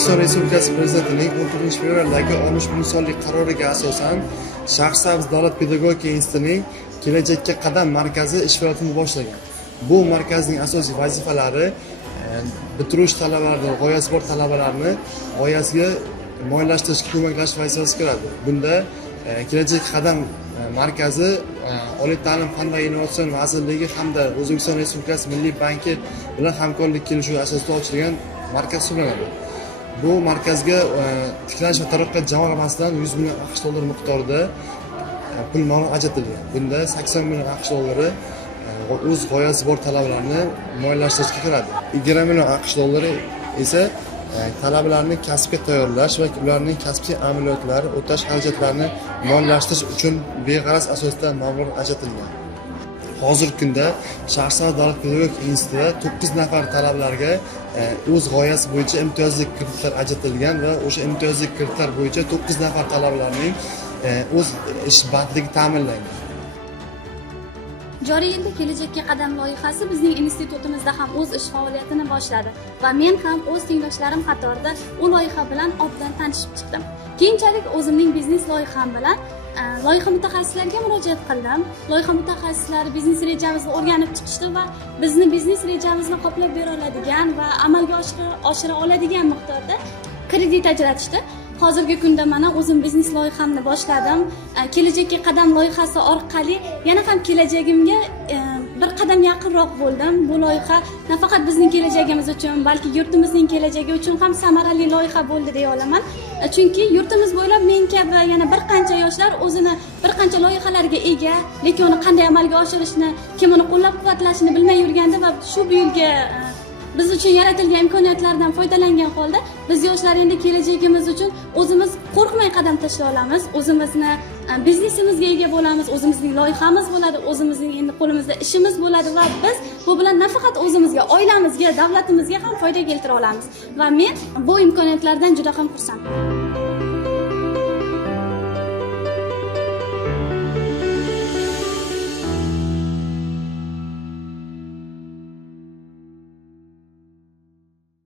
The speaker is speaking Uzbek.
O'zbekiston Respublikasi Prezidentining 14-fevraldagi 61 sonli qaroriga asosan Shaxsavz davlat pedagogika institutining Kelajakka qadam markazi ish faoliyatini boshlagan. Bu markazning asosiy vazifalari bitiruvchi talabalarning g'oyasi bor talabalarni g'oyasiga moliyalashtirishga ko'maklashish vazifasi kiradi. Bunda Kelajakka qadam markazi Oliy ta'lim fan va innovatsion vazirligi hamda O'zbekiston Respublikasi Milliy banki bilan hamkorlik kelishuvi asosida ochilgan markaz hisoblanadi. Bu markazga tiklanish va taraqqiyot jamg'armasidan 100 million AQSh dollari miqdorida pul mablag' ajratilgan. Bunda 80 million AQSh dollari o'z g'oyasi bor talabalarni moliyalashtirishga kiradi. 20 million AQSh dollari esa talabalarni kasbga tayyorlash va ularning kasbiy amaliyotlari o'tash xarajatlarini moliyalashtirish uchun beg'araz asosda mablag' ajratilgan. Hozirgi kunda Shaxsavz davlat pedagogika institutida 9 nafar talabalarga o'z g'oyasi bo'yicha imtiyozli kreditlar ajratilgan va o'sha imtiyozli kreditlar bo'yicha 9 nafar talabalarning o'z ish bandligi ta'minlangan. Joriy yilda Kelajakka qadam loyihasi bizning institutimizda ham o'z ish faoliyatini boshladi va men ham o'z tengdoshlarim qatorida u loyiha bilan obdan tanishib chiqdim. Keyinchalik o'zimning biznes loyiham bilan loyiha mutaxassislariga murojaat qildim. Loyiha mutaxassislari biznes rejamizni o'rganib chiqishdi va bizni biznes rejamizni qoplab bera oladigan va amalga oshira oladigan miqdorda kredit ajratishdi. Hozirgi kunda mana o'zim biznes loyihamni boshladim. Kelajakka qadam loyihasi orqali yana ham kelajagimga bir qadam yaqinroq bo'ldim. Bu loyiha nafaqat bizning kelajagimiz uchun, balki yurtimizning kelajagi uchun ham samarali loyiha bo'ldi deya olaman. Chunki yurtimiz bo'ylab men kabi yana bir qancha yoshlar o'zini bir qancha loyihalarga ega, lekin uni qanday amalga oshirishni, kim uni qo'llab-quvvatlashini bilmay yurganda va shu yo'lga biz uchun yaratilgan imkoniyatlardan foydalangan holda biz yoshlar endi kelajagimiz uchun o'zimiz qo'rqmay qadam tashlay olamiz, o'zimizni biznesimizga ega bo'lamiz, o'zimizning loyihamiz bo'ladi, o'zimizning endi qo'limizda ishimiz bo'ladi va biz bu bilan nafaqat o'zimizga, oilamizga, davlatimizga ham foyda keltira olamiz va men bu imkoniyatlardan juda ham xursandman.